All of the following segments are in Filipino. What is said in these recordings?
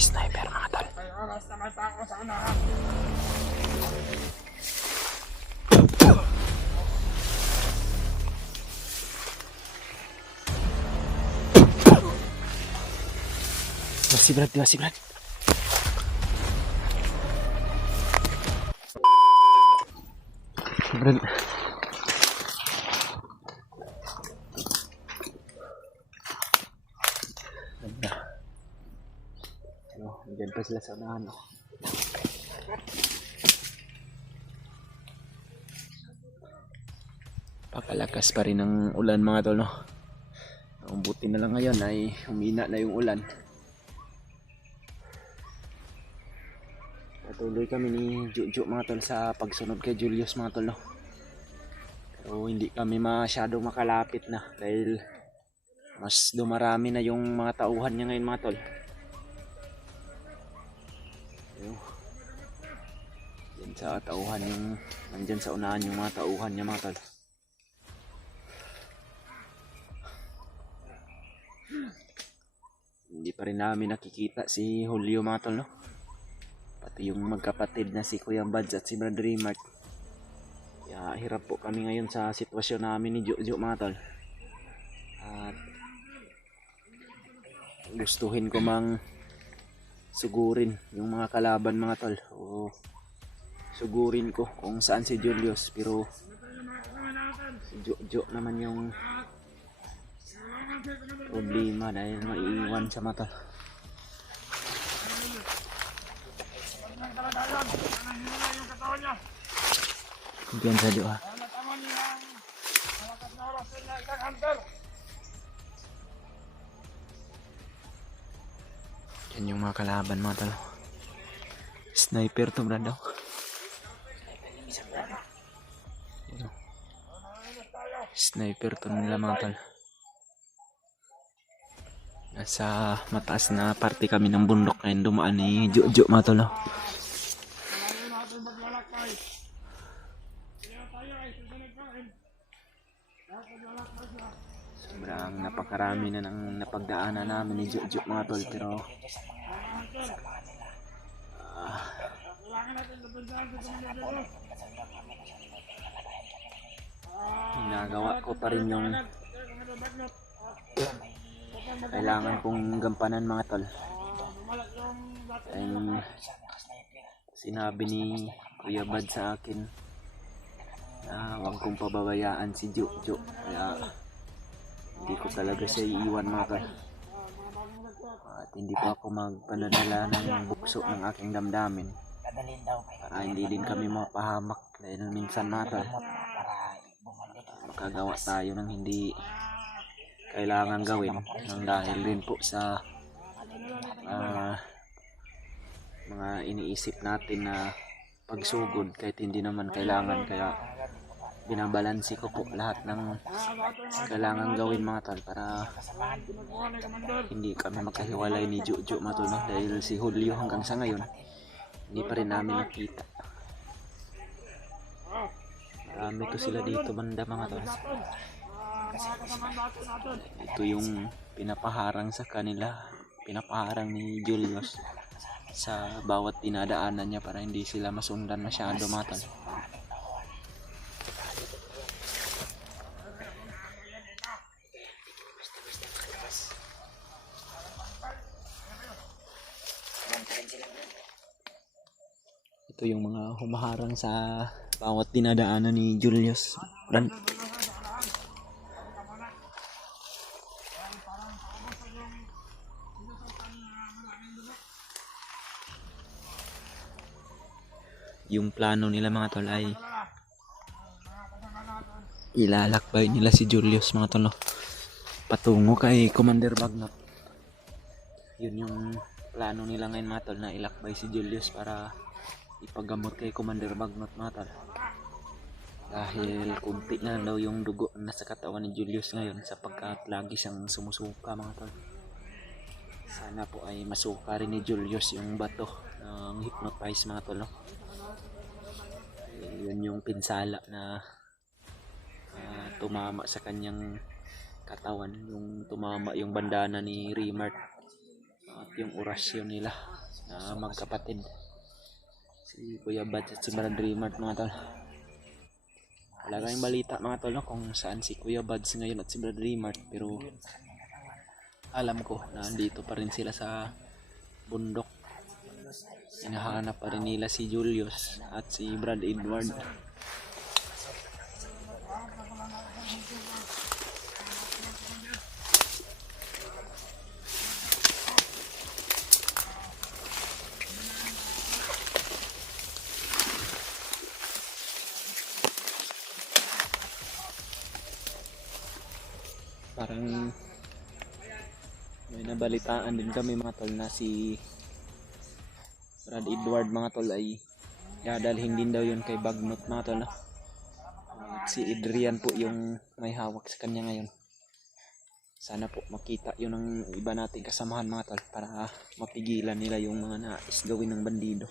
Sniper mga tol. Oras na matako sana. Masih Brad. Brad. Diyan pa sila sa unahan. Papalakas pa rin ang ulan mga tol, no? Ang buti na lang ngayon ay humina na yung ulan. Patuloy kami ni Juju mga tol sa pagsunod kay Julius mga tol, no? Pero hindi kami masyadong makalapit na dahil mas dumarami na yung mga tauhan niya ngayon mga tol. Yan sa tauhan yung nandyan sa unahan yung mga tauhan niya mga tol. Hindi pa rin namin nakikita si Julio mga tol, no? Pati yung magkapatid na si Kuya Bads at si Brad Remark. Kaya hirap po kami ngayon sa sitwasyon namin ni Juju mga tol. At gustuhin ko mang sugurin yung mga kalaban mga tol. O sugurin ko kung saan si Julius, pero si Juju naman yung problema dahil maiiwan sa mata. Diyan sa Diyo ha. Yan yung mga kalaban mga talo. Sniper to Brad daw. Sniper to nila mga talo. Nasa mataas na parte kami ng bundok ngayon dumaan ni Juju mga talo. Sobrang napakarami na ng napagdaanan namin ni Juju mga tol, pero ginagawa ko pa rin yung kailangan kong gampanan mga tol. Ay, sinabi ni Kuya Bad sa akin na huwag kong pababayaan si Juju, kaya hindi ko talaga siya iiwan mga tol. At hindi pa ako magpanadala ng bukso ng aking damdamin para hindi din kami mapahamak, dahil minsan mga tol makagawa tayo ng hindi kailangan gawin ng dahil din po sa mga iniisip natin na pagsugod kahit hindi naman kailangan. Kaya binabalansi ko po lahat ng kailangan gawin mga tol para hindi kami magkahiwalay ni Juju mga tol, no? Dahil si Julio hanggang sa ngayon hindi pa rin namin nakita. Marami to sila dito banda mga tol. Ito yung pinapaharang sa kanila, pinapaharang ni Julius sa bawat dinadaanan niya para hindi sila masundan masyado mga tol. Ito yung mga humaharang sa bawat dinadaanan ni Julius. Yung plano nila mga tol ay ilalakbay nila si Julius mga tol, no? Patungo kay Commander Bagnot. Yun yung plano nila ngayon mga tol, na ilakbay si Julius para ipagamot kay Commander Bagnot mga tol. Dahil kunti na daw yung dugo na nasa katawan ni Julius ngayon sapagkat lagi siyang sumusuka mga tol. Sana po ay masuka rin ni Julius yung bato ng hypnotize mga tol, no? Yun yung pinsala na tumama sa kanyang katawan, yung tumama yung bandana ni Remark. yung orasyon nila na magkapatid. Si Kuya Bad at si Brad Rimart mga tol. Wala kayong balita mga tol no, kung saan si Kuya Buds ngayon at si Brad Rimart, pero alam ko na andito pa rin sila sa bundok. Hinahanap pa rin nila si Julius at si Brad Edward. Parang may nabalitaan din kami mga tol na si Brad Edward mga tol ay dadalhin din daw yun kay Bagnot mga tol. At si Adrian po yung may hawak sa kanya ngayon. Sana po makita yun ng iba nating kasamahan mga tol para mapigilan nila yung mga nais gawin ng bandido.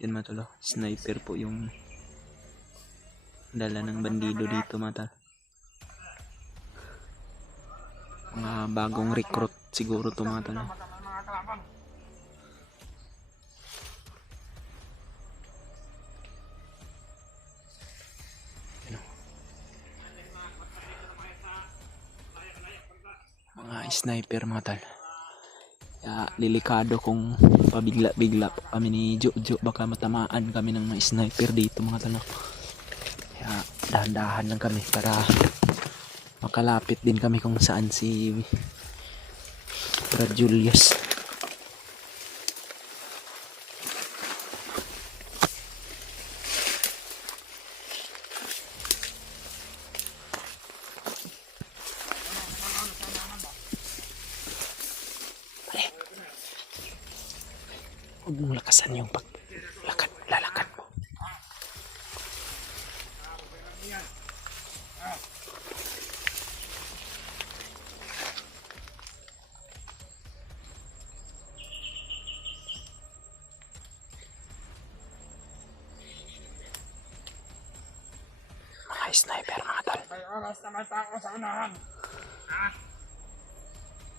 Yan mga tol, sniper po yung dala ng bandido dito mga tol. Mga bagong recruit siguro to mga tol. Mga sniper mga tol. Kaya lilikado kung pabigla-bigla kami ni Jojo, baka matamaan kami ng mga sniper dito mga tol. Kaya dahan-dahan lang kami para makalapit din kami kung saan si Brad Julius. Huwag mong lakasan yung lalakad mo. Mga sniper mga tol. May oras na may tao sa unahan. Ha?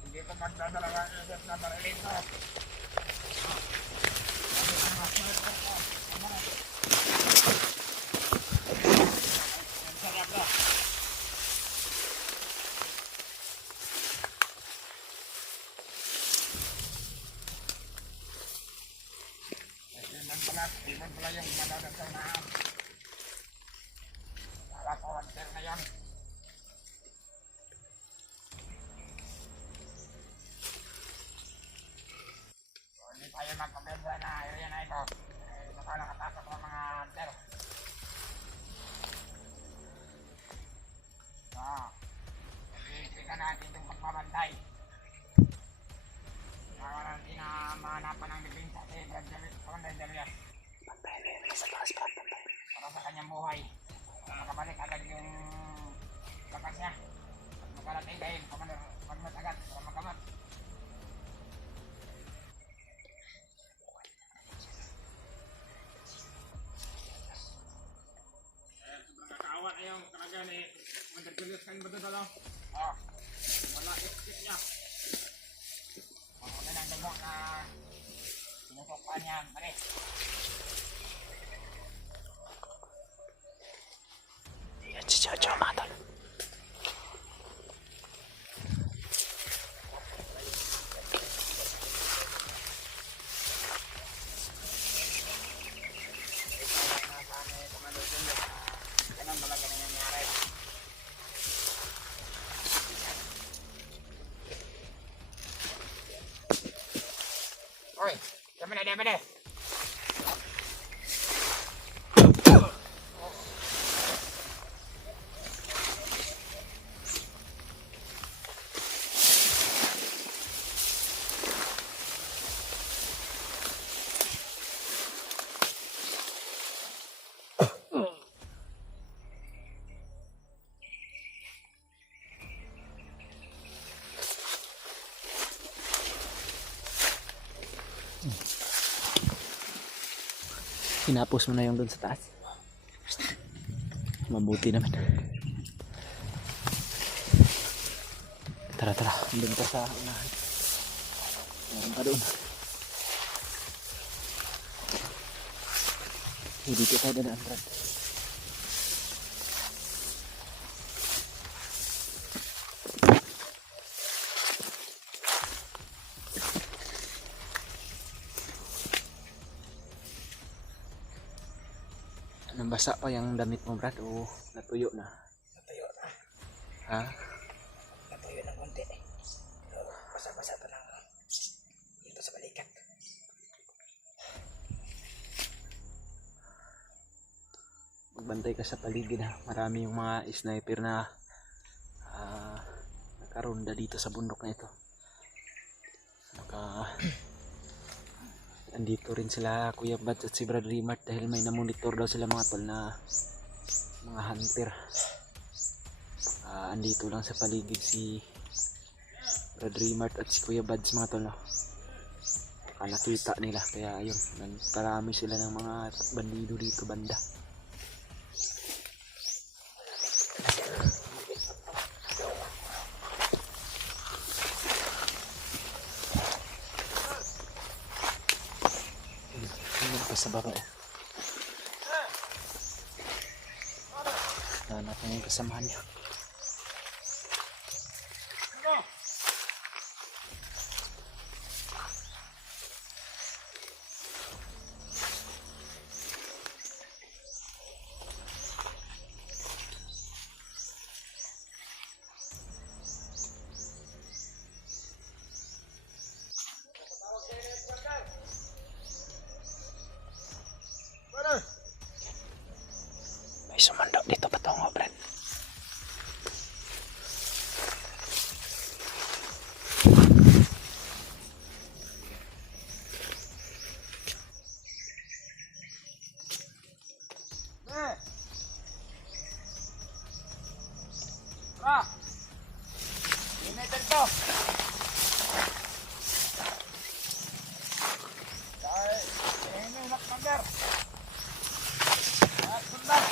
Hindi ko magdadala ng isip na barilin ko. Iban pala yung madadag sa unahan. Wala ko wanter na yan. Hindi tayo magpabedra na area na ito. Baka nakatakot ng mga hunter. Ipikan natin itong pagpapantay. Para hindi na mahanapan ng dipinsa si Brad Julius. Pantay na yun sa taas pa. Para sa kanyang buhay. Para makabalik agad yung bakas niya. At makarating kayo, magmat agad para makamat. Nakakaawa na yung talaga ni Brad Julius kan ba ito? Oo. Wala isip niya. Wala nang damo na sinusukan niya. Mali. Yan si Jojo mga tol. Ganun talaga nangyayari. Oy, dami na. Hinapos mo na yung doon sa taas. Mabuti naman. Tara, tara. Doon pa sa unahan. Meron pa doon. Hindi ko tayo dadaan, Brad. Nabasa pa yung damit mo, Brad, o natuyo na? Natuyo na. Ha? Natuyo ng konti. Pero basa-basa pa lang dito sa balikat. Magbantay ka sa paligid, ha. Marami yung mga sniper na nakaronda dito sa bundok na ito. Andito rin sila Kuya Bats at si Brad Rimart dahil may namonitor daw sila mga tol na mga hunter. Andito lang sa paligid si Brad Rimart at si Kuya Bats mga tol, no? Nakita nila kaya ayun, nagkarami sila ng mga bandido dito banda. Sa baba, hanap na yung kasamahan niya. May sumandok dito patungo, Brad. United to. Dahil ini nak mandar. Sundan.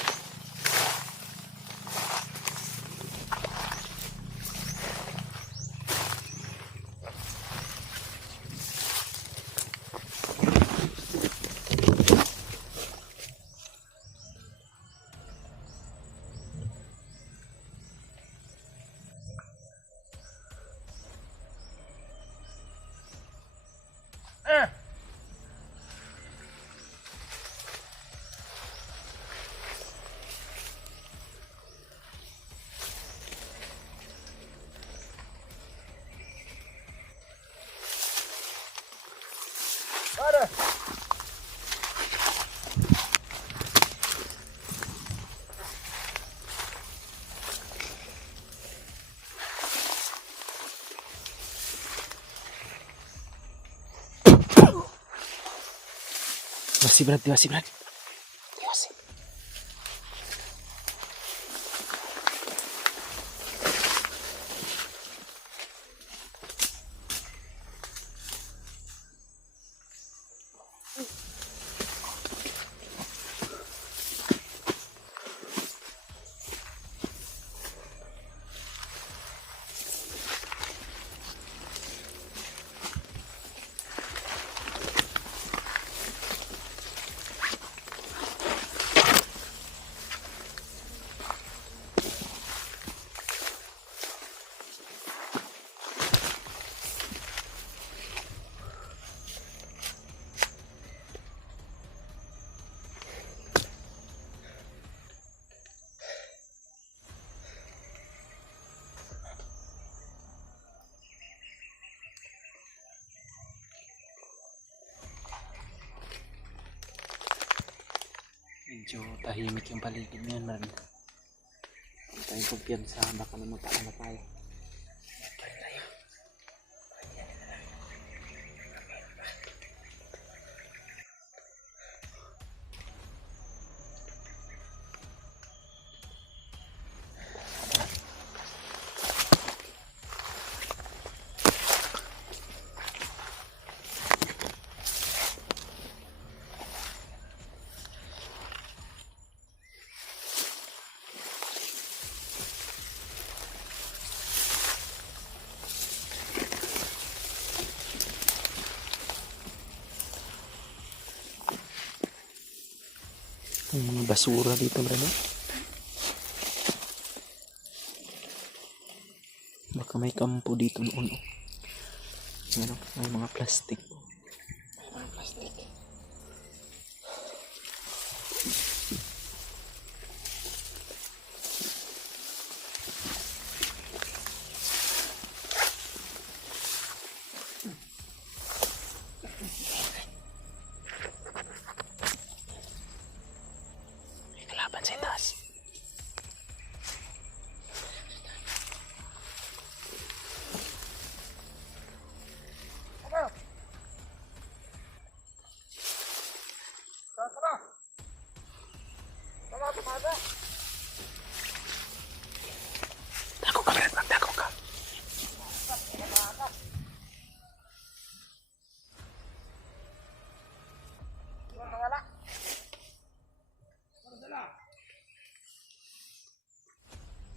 Para. Masih Brad, masih Brad. Medyo tahimik yung paligid niyan, man. Huwag tayong kumpiyansa, baka namataan na tayo. Yung mga basura dito, brother. Baka may kampo dito noon. Oh. Ano, may mga plastic. May mga plastic. May kalaban sa itaas. Ano? Tara! Tara, tumada! Dako ka, brad. Magdako ka. Wala. Wala.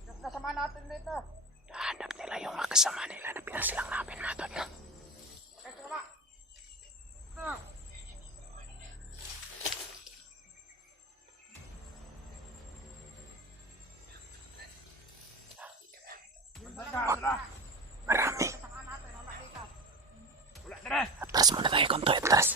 Yung kasama natin dito. Hanap nila yung mga kasama nila na pinasilang namin, matod. No? Ito wala. Ano? Marami. Wala, tara! Atras muna tayo, konto. Atras.